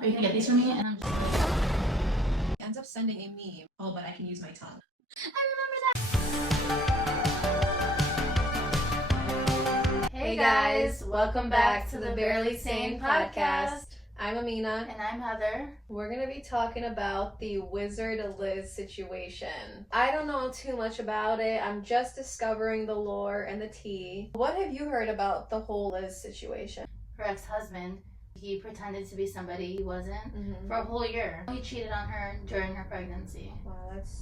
Are you gonna get these for me? And I'm just like, He ends up sending a meme. Oh, but I can use my tongue. Hey guys, welcome back to the Barely Sane podcast. I'm Amina. And I'm Heather. We're going to be talking about the Wizard Liz situation. I don't know too much about it. I'm just discovering the lore and the tea. What have you heard about the whole Liz situation? Her ex-husband, he pretended to be somebody he wasn't for a whole year. He cheated on her during her pregnancy. Wow,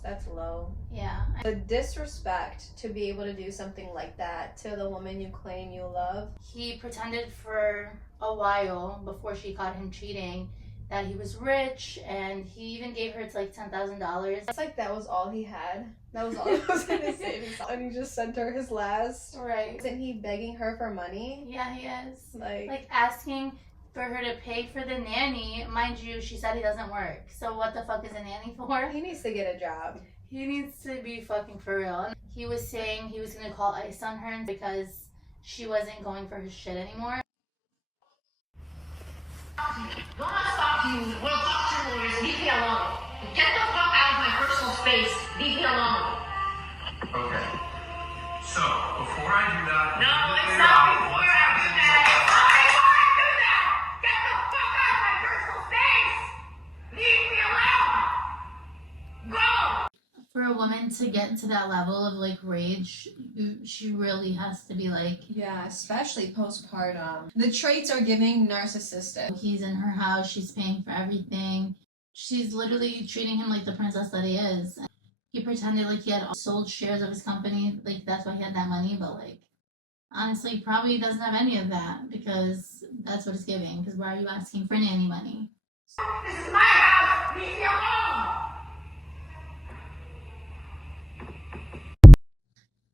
that's low. Yeah. The disrespect to be able to do something like that to the woman you claim you love. He pretended for a while before she caught him cheating that he was rich, and he even gave her like $10,000. It's like that was all he had. That was all he was in his savings. And he just sent her his last. Right. Isn't he begging her for money? Yeah, he is. Like asking for her to pay for the nanny. Mind you, she said he doesn't work. So what the fuck is a nanny for? He needs to get a job. He needs to be fucking for real. He was saying he was gonna call ICE on her because she wasn't going for his shit anymore. When I stop you, we'll talk to lawyers. Leave me alone. Get the fuck out of my personal space. Leave me alone. Okay. So, before I do that... No, it's not before I do that. It's not before I do that. Get the fuck out of my personal space. Leave me alone. Go. for a woman to get to that level of like rage, she really has to be like, Yeah, especially postpartum. The traits are giving narcissistic. he's in her house, she's paying for everything. She's literally treating him like the princess that he is. He pretended like he had sold shares of his company, like that's why he had that money, but like honestly, he probably doesn't have any of that because that's what it's giving. Because why are you asking for nanny money? This is my house. Leave me alone.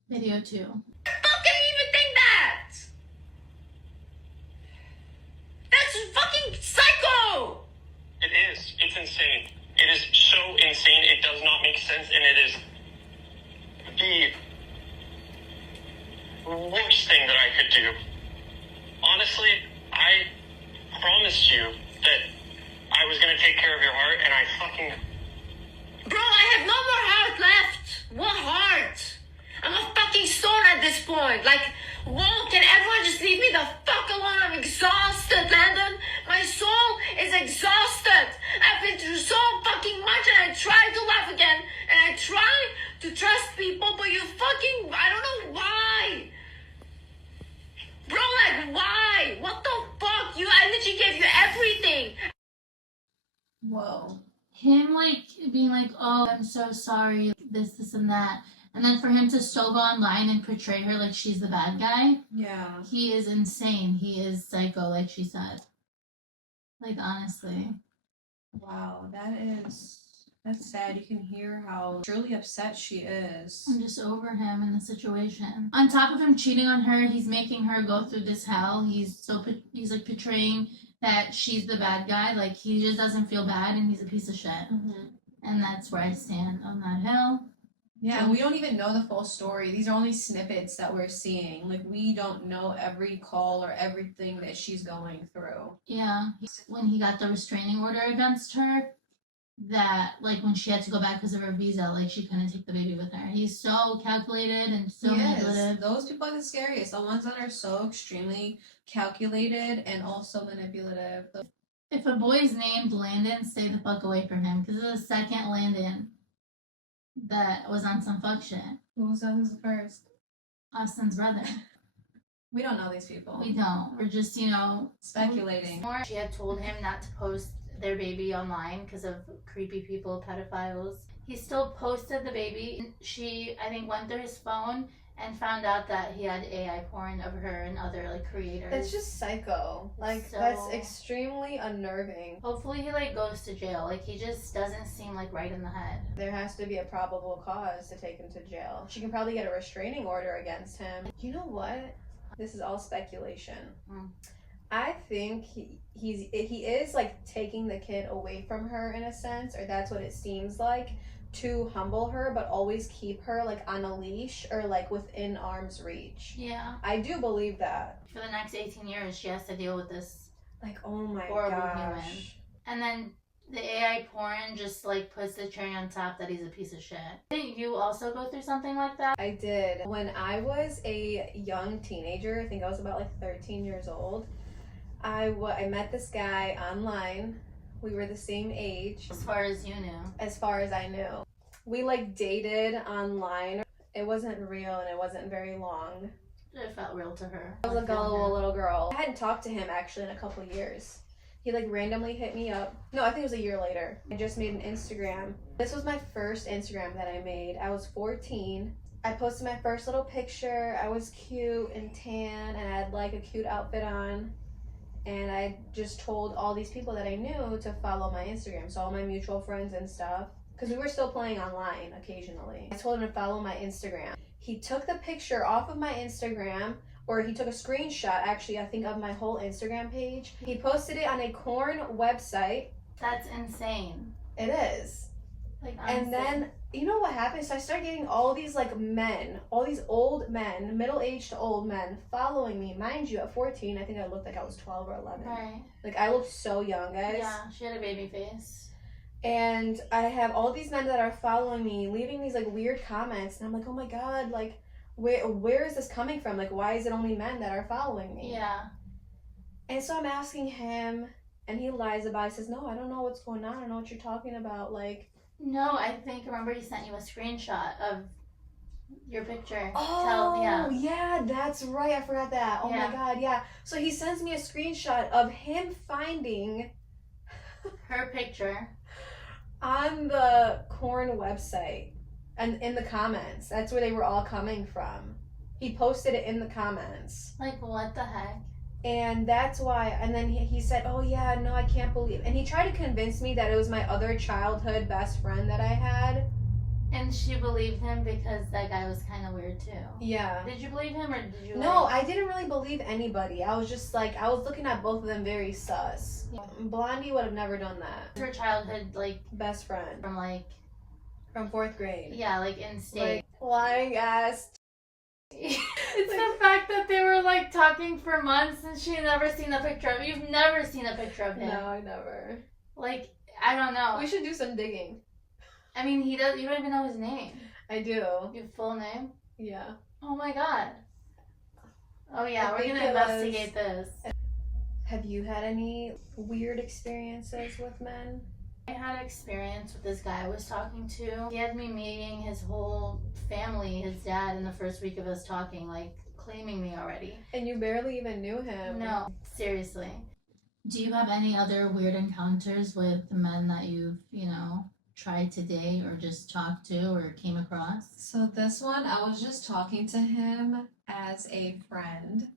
Video 2. Fucking even think that. That's fucking psycho. It is. It's insane. It is so insane. It does not make sense, and it is the worst thing that I could do. Honestly, I promised you that I was going to take care of your heart, and I fucking... Bro, I have no more heart left. What heart? I'm a fucking stone at this point. Like, whoa, can everyone just leave me the fuck alone? I'm exhausted, Landon. My soul is exhausted. I've been through so fucking much, and I try to laugh again, and I try to trust people, but you fucking, I don't know why. Bro, like, why? What the fuck? I literally gave you everything. Whoa. Him like being like, oh, I'm so sorry, this and that. And then for him to still go online and portray her like she's the bad guy, Yeah. he is insane. He is psycho, like she said. Like, honestly. Wow, that's sad. You can hear how truly upset she is. I'm just over him in the situation. On top of him cheating on her, he's making her go through this hell. He's like portraying that she's the bad guy. Like, he just doesn't feel bad and he's a piece of shit. And that's where I stand on that hill. Yeah, we don't even know the full story. These are only snippets that we're seeing. Like, we don't know every call or everything that she's going through. Yeah. When he got the restraining order against her, that, like, when she had to go back because of her visa, like, she couldn't take the baby with her. He's so calculated and so manipulative. Those people are the scariest. The ones that are so extremely calculated and also manipulative. If a boy's named Landon, stay the fuck away from him because it's the second Landon that was on some fuck shit. Who's the first? Austin's brother. We don't know these people. We don't. We're just, Speculating. She had told him not to post their baby online because of creepy people, pedophiles. He still posted the baby. She, I think, went through his phone and found out that he had AI porn of her and other like creators. That's just psycho. Like, So- that's extremely unnerving. Hopefully he like goes to jail. Like, he just doesn't seem like right in the head. There has to be a probable cause to take him to jail. She can probably get a restraining order against him. You know what? This is all speculation. I think he is like taking the kid away from her in a sense, or that's what it seems like, to humble her, but always keep her like on a leash or like within arm's reach. Yeah. I do believe that. For the next 18 years, she has to deal with this. Like, oh my Horrible gosh. human. And then the AI porn just like puts the cherry on top that he's a piece of shit. Didn't you also go through something like that? I did. When I was a young teenager, I think I was about like 13 years old, I met this guy online. We were the same age. As far as you knew. As far as I knew. We like dated online. It wasn't real and it wasn't very long. It felt real to her. I was a gullible little girl. I hadn't talked to him actually in a couple years. He like randomly hit me up. No, I think it was a year later. I just made an Instagram. This was my first Instagram that I made. I was 14. I posted my first little picture. I was cute and tan and I had like a cute outfit on. And I just told all these people that I knew to follow my Instagram. So all my mutual friends and stuff. Because we were still playing online occasionally. I told him to follow my Instagram. He took the picture off of my Instagram, or he took a screenshot, actually, I think, of my whole Instagram page. He posted it on a corn website. That's insane. It is. Like, honestly. And then, you know what happened? So I started getting all these, like, men, all these old men, middle-aged to old men, following me. Mind you, at 14, I think I looked like I was 12 or 11. Right. Like, I looked so young, guys. Yeah, she had a baby face. And I have all these men that are following me, leaving these like weird comments, and I'm like, oh my god, like, where is this coming from? Like, why is it only men that are following me? Yeah. And so I'm asking him, and he lies about it. He says, no, I don't know what's going on. I don't know what you're talking about. Like, no, I think, remember he sent you a screenshot of your picture. oh, yeah, that's right. I forgot that. Oh Yeah. my god, yeah. So he sends me a screenshot of him finding her picture on the corn website and in the comments. That's where they were all coming from. He posted it in the comments. Like, what the heck? And that's why, and then he said, oh yeah, no, I can't believe, and he tried to convince me that it was my other childhood best friend that I had. And she believed him because that guy was kind of weird too. Yeah. Did you believe him or did you? No, I didn't really believe anybody. I was just like, I was looking at both of them very sus. Yeah. Blondie would have never done that. Her childhood, like, Best friend. from like, From 4th grade. yeah, like in state. Like, lying ass. It's the fact that they were like talking for months and she had never seen a picture of him. You've never seen a picture of him. No, I never. Like, I don't know. We should do some digging. I mean, you don't even know his name. I do. Your full name? Yeah. Oh my god. Oh yeah, I we're think gonna it investigate was- this. Have you had any weird experiences with men? I had an experience with this guy I was talking to. He had me meeting his whole family, his dad, in the first week of us talking, like claiming me already. And you barely even knew him. No, seriously. Do you have any other weird encounters with men that you've, tried to date or just talked to or came across? So this one, I was just talking to him as a friend.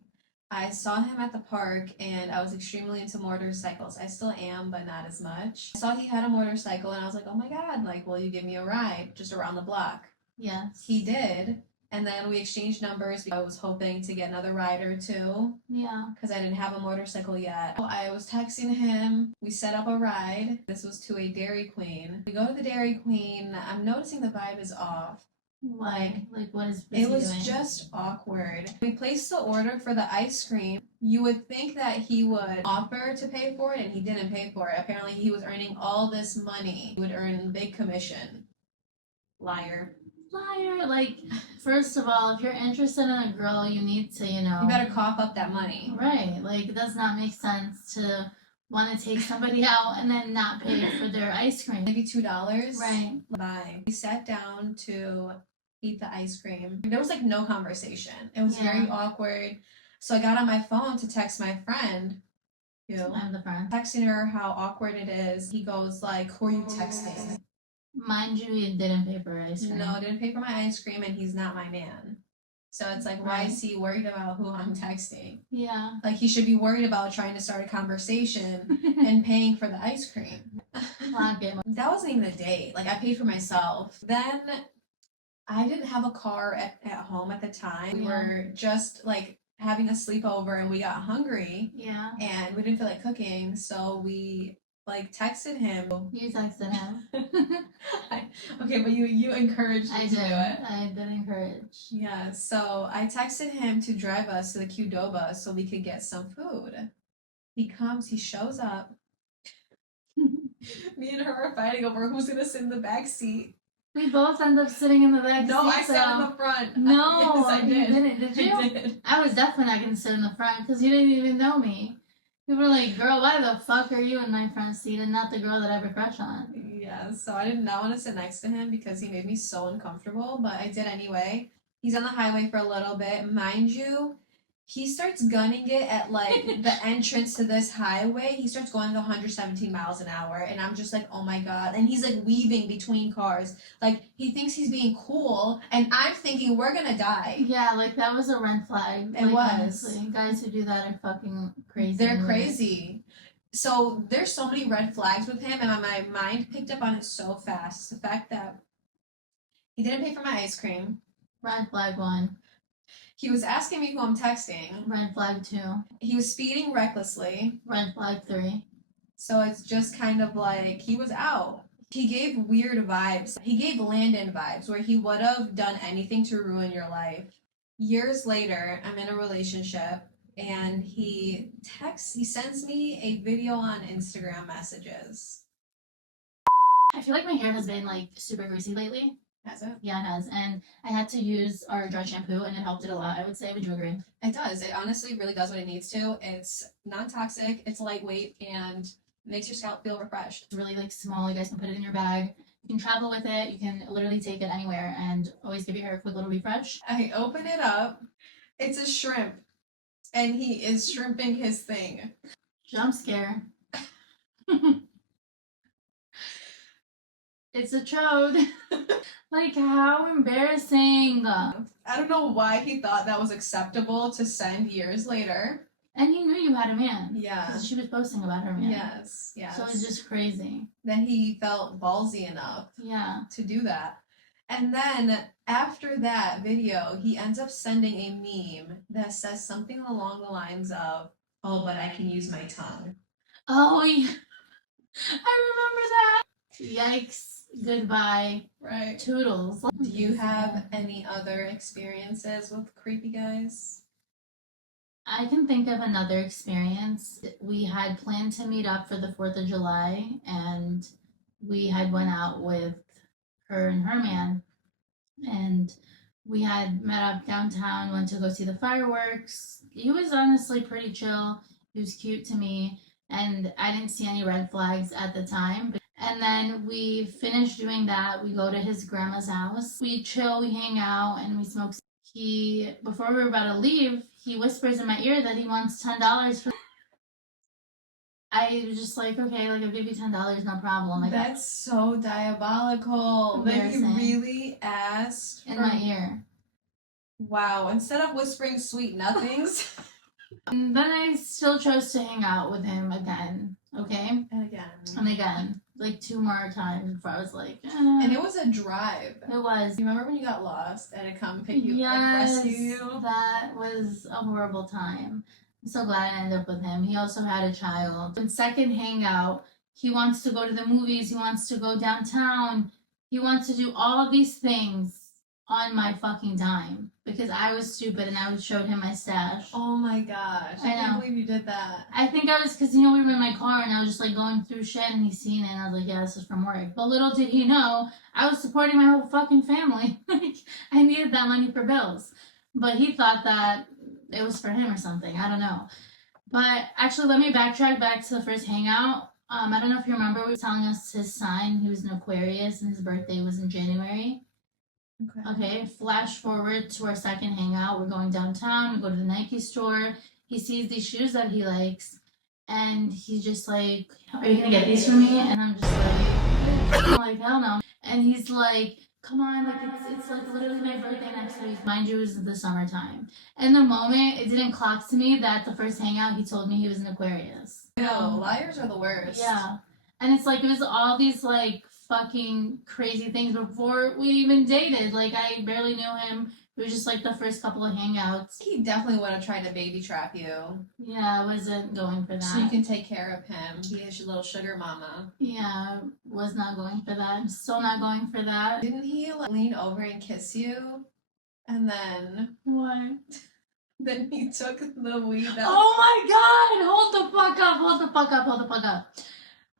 I saw him at the park and I was extremely into motorcycles. I still am, but not as much. I saw he had a motorcycle and I was like, oh my god, like, will you give me a ride just around the block? Yes. He did. And then we exchanged numbers. I was hoping to get another ride or two Yeah. because I didn't have a motorcycle yet. I was texting him. We set up a ride. This was to a Dairy Queen. We go to the Dairy Queen. I'm noticing the vibe is off. Like what is It was doing? just awkward. We placed the order for the ice cream. You would think that he would offer to pay for it, and he didn't pay for it. Apparently, he was earning all this money. He would earn big commission. Liar. Liar. Like, first of all, if you're interested in a girl, you need to, You better cough up that money. Right. Like, it does not make sense to want to take somebody out and then not pay for their ice cream. Maybe $2. Right. Bye. We sat down to eat the ice cream. There was like no conversation. It was Yeah. very awkward. So I got on my phone to text my friend. I'm the friend. Texting her how awkward it is. He goes like, who are you texting? Mind you, he didn't pay for ice cream. No, I didn't pay for my ice cream and he's not my man. So it's like, why is he worried about who I'm texting? Yeah. Like, he should be worried about trying to start a conversation and paying for the ice cream. Clock it. That wasn't even a date. Like, I paid for myself. Then I didn't have a car at home at the time. We Yeah. were just like having a sleepover and we got hungry Yeah. and we didn't feel like cooking. So we like texted him. You texted him. Okay, but you encouraged me I to did. do it. I did encourage. Yeah, so I texted him to drive us to the Qdoba so we could get some food. He comes, he shows up. Me and her were fighting over who's gonna sit in the back seat. We both end up sitting in the back No, seat. I sat in the front. No, Yes, I did. you didn't. Did you? I did. I was definitely not gonna sit in the front because you didn't even know me. You were like, girl, why the fuck are you in my front seat and not the girl that I have a crush on? Yeah, so I did not want to sit next to him because he made me so uncomfortable, but I did anyway. He's on the highway for a little bit. Mind you, he starts gunning it at like the entrance to this highway. He starts going 117 miles an hour, and I'm just like, oh my god. And he's like weaving between cars. Like he thinks he's being cool, and I'm thinking we're gonna die. Yeah, like that was a red flag. It like, was. Honestly. Guys who do that are fucking crazy. They're crazy. So there's so many red flags with him, and my mind picked up on it so fast. The fact that he didn't pay for my ice cream. Red flag 1. He was asking me who I'm texting. Red flag 2. He was speeding recklessly. Red flag 3. So it's just kind of like he was out. He gave weird vibes. He gave Landon vibes where he would have done anything to ruin your life. Years later, I'm in a relationship and he sends me a video on Instagram messages. I feel like my hair has been like super greasy lately. Has it? Yeah, it has. And I had to use our dry shampoo and it helped it a lot, I would say. Would you agree? It does. It honestly really does what it needs to. It's non-toxic, it's lightweight, and makes your scalp feel refreshed. It's really like small. You guys can put it in your bag. You can travel with it. You can literally take it anywhere and always give your hair a quick little refresh. I open it up. It's a shrimp. And he is shrimping his thing. Jump scare. It's a chode. Like, how embarrassing. I don't know why he thought that was acceptable to send years later. And he knew you had a man. Yeah. Because she was posting about her man. Yes. Yes. So it's just crazy. That he felt ballsy enough Yeah. to do that. And then after that video, he ends up sending a meme that says something along the lines of, "Oh, but I can use my tongue." Oh, yeah. I remember that. Yikes. Goodbye. Right. Toodles. Do you have any other experiences with creepy guys? I can think of another experience. We had planned to meet up for the 4th of July and we had went out with her and her man and we had met up downtown, went to go see the fireworks. He was honestly pretty chill. He was cute to me and I didn't see any red flags at the time. And then we finished doing that. We go to his grandma's house. We chill, we hang out, and we smoke. Before we were about to leave, he whispers in my ear that he wants $10 for. I was just like, okay, like I'll give you $10, no problem. Like, That's so diabolical. That he Embarrassing. really asked in for- my ear. Wow, instead of whispering sweet nothings. And then I still chose to hang out with him again, okay? And again. And again, like 2 more times before I was like, And it was a drive. It was. You remember when you got lost and it come pick you, like Yes, rescue you? that was a horrible time. I'm so glad I ended up with him. He also had a child. And second hangout, he wants to go to the movies. He wants to go downtown. He wants to do all of these things on my fucking dime because I was stupid and I showed him my stash. Oh my gosh. I I can't know. believe you did that. I think I was because we were in my car and I was just like going through shit and he's seen it and I was like, yeah, this is from work. But little did he know I was supporting my whole fucking family. Like I needed that money for bills. But he thought that it was for him or something. I don't know. But actually, let me backtrack back to the first hangout. I don't know if you remember, he was telling us his sign. He was an Aquarius and his birthday was in January. Okay, flash forward to our second hangout. We're going downtown. We go to the Nike store. He sees these shoes that he likes. And he's just like, are you going to get these for me? And I'm just like, hell no. And he's like, come on, like it's like literally my birthday next week. Mind you, it was the summertime. And the moment, it didn't clock to me that the first hangout, he told me he was an Aquarius. No, liars are the worst. Yeah. And it's like, it was all these like fucking crazy things before we even dated. Like, I barely knew him. It was just like the first couple of hangouts. He definitely would have tried to baby trap you. Yeah, I wasn't going for that. So you can take care of him. He is your little sugar mama. Yeah, was not going for that. I'm still not going for that. Didn't he like, lean over and kiss you? And then What? then he took the weed out. Oh my god! Hold the fuck up, hold the fuck up, hold the fuck up.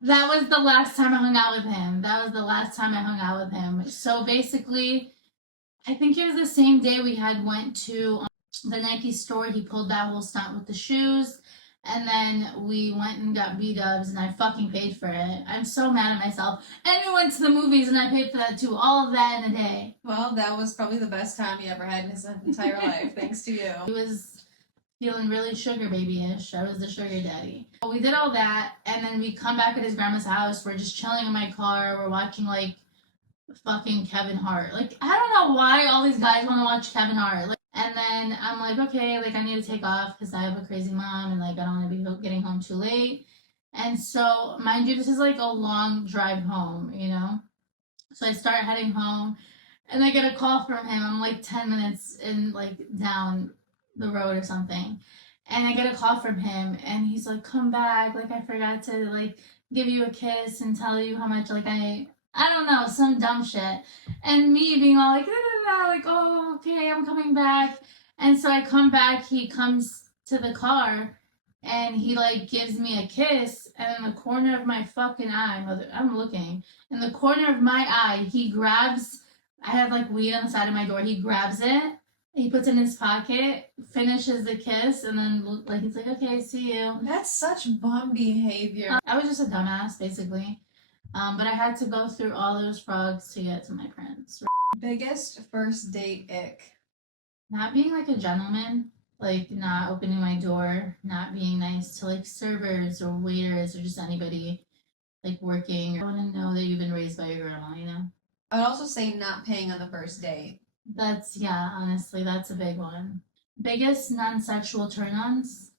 That was the last time I hung out with him. So basically, I think it was the same day we had went to the Nike store. He pulled that whole stunt with the shoes. And then we went and got B-dubs, and I fucking paid for it. I'm so mad at myself. And we went to the movies, and I paid for that too. All of that in a day. Well, that was probably the best time he ever had in his entire life, thanks to you. He was feeling really sugar baby-ish. I was the sugar daddy. We did all that, and then we come back at his grandma's house. We're just chilling in my car. We're watching, like, fucking Kevin Hart. Like, I don't know why all these guys want to watch Kevin Hart. Like, and then I'm like, okay, like, I need to take off because I have a crazy mom, and, like, I don't want to be getting home too late. And so, mind you, this is, like, a long drive home, you know? So I start heading home, and I get a call from him. I'm, like, 10 minutes in, like, down the road or something. And I get a call from him, and he's like, come back. Like, I forgot to, like, give you a kiss and tell you how much, like, I don't know, some dumb shit. And me being all like, like, oh, okay, I'm coming back. And so I come back, he comes to the car, and he, like, gives me a kiss, and in the corner of my fucking eye, I'm looking, in the corner of my eye, he grabs, I have, like, weed on the side of my door, he grabs it, he puts it in his pocket, finishes the kiss, and then, like, he's like, okay, see you. That's such bum behavior. I was just a dumbass, basically. But I had to go through all those frogs to get to my prince. Biggest first date ick. Not being, like, a gentleman, like, not opening my door, not being nice to, like, servers or waiters or just anybody, like, working. I want to know that you've been raised by your grandma, you know? I would also say not paying on the first date. That's, yeah, honestly, that's a big one. Biggest non-sexual turn-ons?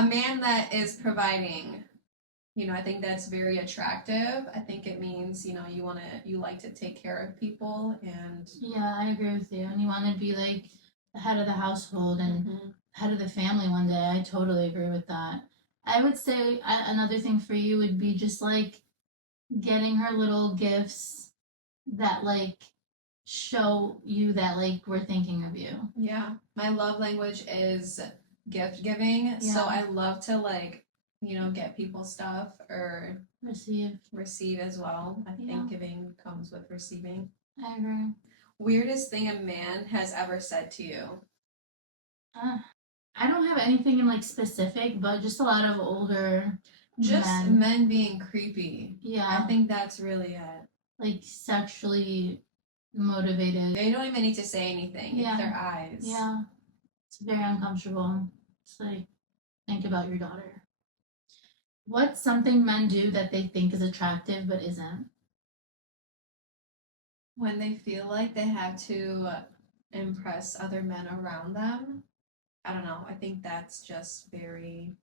A man that is providing, you know, I think that's very attractive. I think it means, you know, you like to take care of people and Yeah, I agree with you. And you want to be, like, the head of the household and head of the family one day. I totally agree with that. I would say another thing for you would be just, like, getting her little gifts that, like, show you that, like, we're thinking of you. Yeah. My love language is gift giving. So Yeah. I love to, like, you know, get people stuff or Receive as well. I Yeah. think giving comes with receiving. I agree. Weirdest thing a man has ever said to you. I don't have anything in, like, specific, but just a lot of older Just men being creepy. Yeah. I think that's really it. Like, sexually motivated. They don't even need to say anything. Yeah. It's their eyes. Yeah. It's very uncomfortable. It's like, think about your daughter. What's something men do that they think is attractive but isn't? When they feel like they have to impress other men around them. I don't know. I think that's just very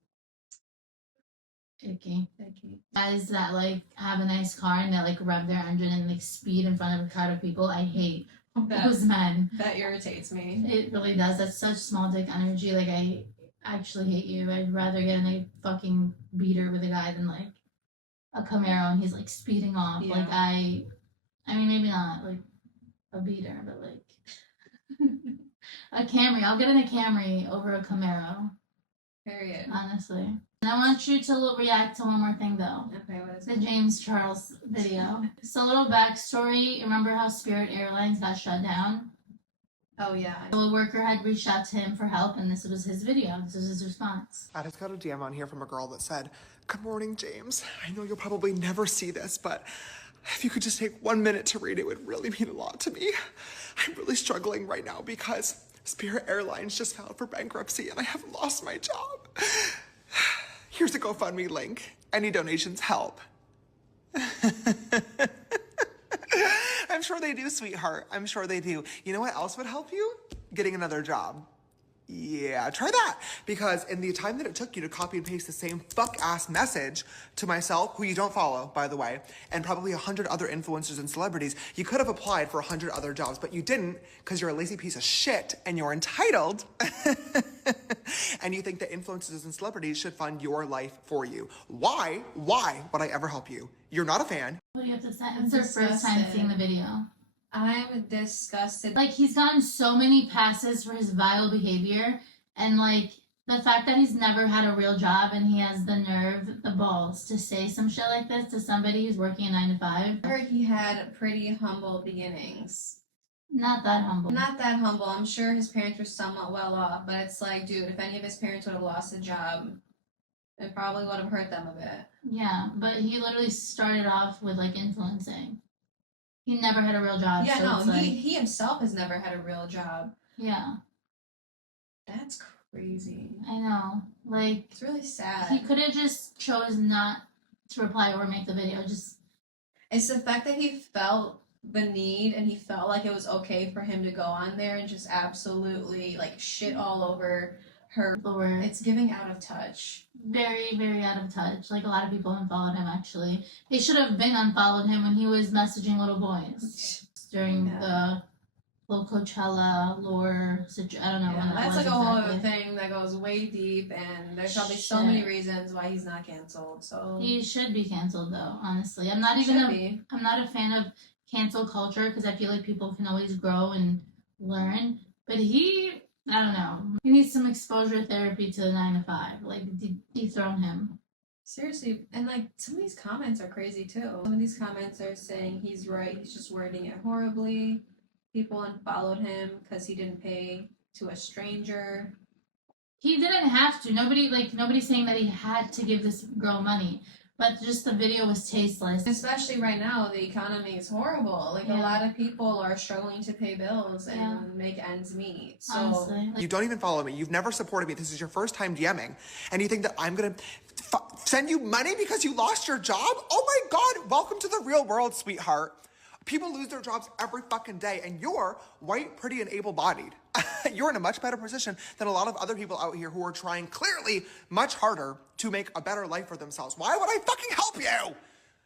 Icky. icky. Guys that, like, have a nice car and that, like, rev their engine and, like, speed in front of a crowd of people, I hate those men. That irritates me. It really does. That's such small dick energy. Like, I actually hate you. I'd rather get in a fucking beater with a guy than, like, a Camaro and he's, like, speeding off. Yeah. Like, I mean, maybe not, like, a beater, but, like, a Camry. I'll get in a Camry over a Camaro. Period. Honestly. And I want you to react to one more thing, though. Okay, what is The it? James Charles video. So, a little backstory. Remember how Spirit Airlines got shut down? Oh, yeah. So a worker had reached out to him for help, and this was his video. This was his response. I just got a DM on here from a girl that said, "Good morning, James. I know you'll probably never see this, but if you could just take 1 minute to read it, would really mean a lot to me. I'm really struggling right now because Spirit Airlines just filed for bankruptcy and I have lost my job. Here's a GoFundMe link. Any donations help." I'm sure they do, sweetheart. I'm sure they do. You know what else would help you? Getting another job. Yeah, try that. Because in the time that it took you to copy and paste the same fuck-ass message to myself, who you don't follow, by the way, and probably 100 other influencers and celebrities, you could have applied for 100 other jobs, but you didn't because you're a lazy piece of shit and you're entitled. And you think that influencers and celebrities should fund your life for you. Why would I ever help you? You're not a fan. What do you have to say? It's their first time seeing the video. I'm disgusted. Like, he's gotten so many passes for his vile behavior, and, like, The fact that he's never had a real job and he has the nerve, the balls to say some shit like this to somebody who's working a 9 to 5. I heard he had pretty humble beginnings. Not that humble. Not that humble. I'm sure his parents were somewhat well off, but it's like, dude, if any of his parents would have lost a job, it probably would have hurt them a bit. Yeah, but he literally started off with like influencing. He never had a real job. Yeah, so no, it's like, he himself has never had a real job. yeah, That's crazy. I know. Like, It's really sad. he could have just chose not to reply or make the video. Just It's the fact that he felt the need and he felt like it was okay for him to go on there and just absolutely like shit all over her. the word. It's giving out of touch. Very, very out of touch. Like, a lot of people unfollowed him, actually. They should have been unfollowed him when he was messaging little boys during the little Coachella lore situation. I don't know when that That's was like a whole exactly. other thing that goes way deep, and there's probably so Shit. many reasons why he's not canceled. So He should be canceled, though, honestly. I'm not a fan of cancel culture because I feel like people can always grow and learn. But I don't know. He needs some exposure therapy to the 9 to 5. Like, dethrone him. Seriously, and like some of these comments are crazy too. Some of these comments are saying he's right, he's just wording it horribly. People unfollowed him because he didn't pay to a stranger. He didn't have to. Nobody's saying that he had to give this girl money. But just the video was tasteless. Especially right now, the economy is horrible. Like a Yeah. lot of people are struggling to pay bills and Yeah. make ends meet. So Honestly. You don't even follow me. You've never supported me. This is your first time DMing. And you think that I'm going to send you money because you lost your job? Oh my God. Welcome to the real world, sweetheart. People lose their jobs every fucking day, and you're white, pretty, and able-bodied. You're in a much better position than a lot of other people out here who are trying clearly much harder to make a better life for themselves. Why would I fucking help you?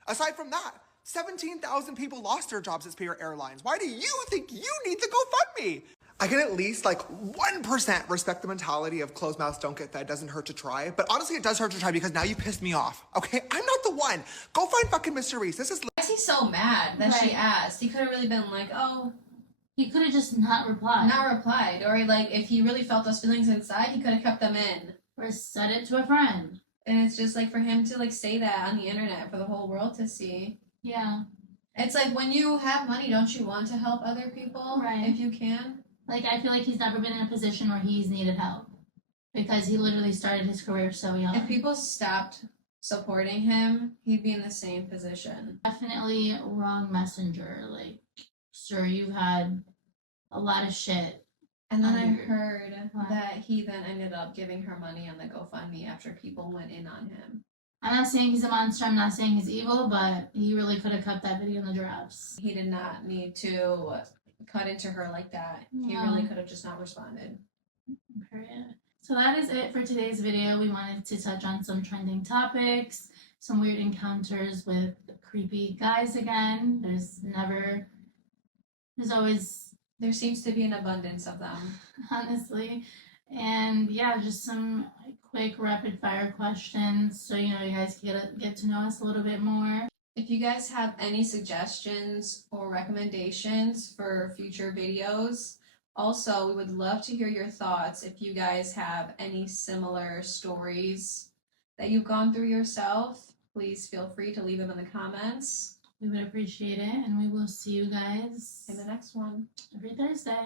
Aside from that, 17,000 people lost their jobs at Spirit Airlines. Why do you think you need the GoFundMe? I can at least like 1% respect the mentality of closed mouths don't get fed, doesn't hurt to try. But honestly, it does hurt to try because now you pissed me off, okay? I'm not the one. Go find fucking Mr. Reese. This is... why is he so mad that she Right. asked? He could have really been like, oh, He could have just not replied. not replied. Or like if he really felt those feelings inside, he could have kept them in. Or said it to a friend. And it's just like for him to like say that on the internet for the whole world to see. Yeah. It's like when you have money, don't you want to help other people Right. if you can? Like, I feel like he's never been in a position where he's needed help. Because he literally started his career so young. If people stopped supporting him, he'd be in the same position. Definitely wrong messenger. Like, sir, you've had a lot of shit. And then I Under- heard What? that he then ended up giving her money on the GoFundMe after people went in on him. I'm not saying he's a monster, I'm not saying he's evil, but he really could have cut that video in the drafts. He did not need to cut into her like that. He No. really could have just not responded. Period. So that is it for today's video. We wanted to touch on some trending topics, some weird encounters with creepy guys again. There's always, There seems to be an abundance of them. honestly. And yeah, just some quick rapid fire questions so you guys can get to know us a little bit more. If you guys have any suggestions or recommendations for future videos, also we would love to hear your thoughts if you guys have any similar stories that you've gone through yourself. Please feel free to leave them in the comments. We would appreciate it, and we will see you guys In the next one. every Thursday.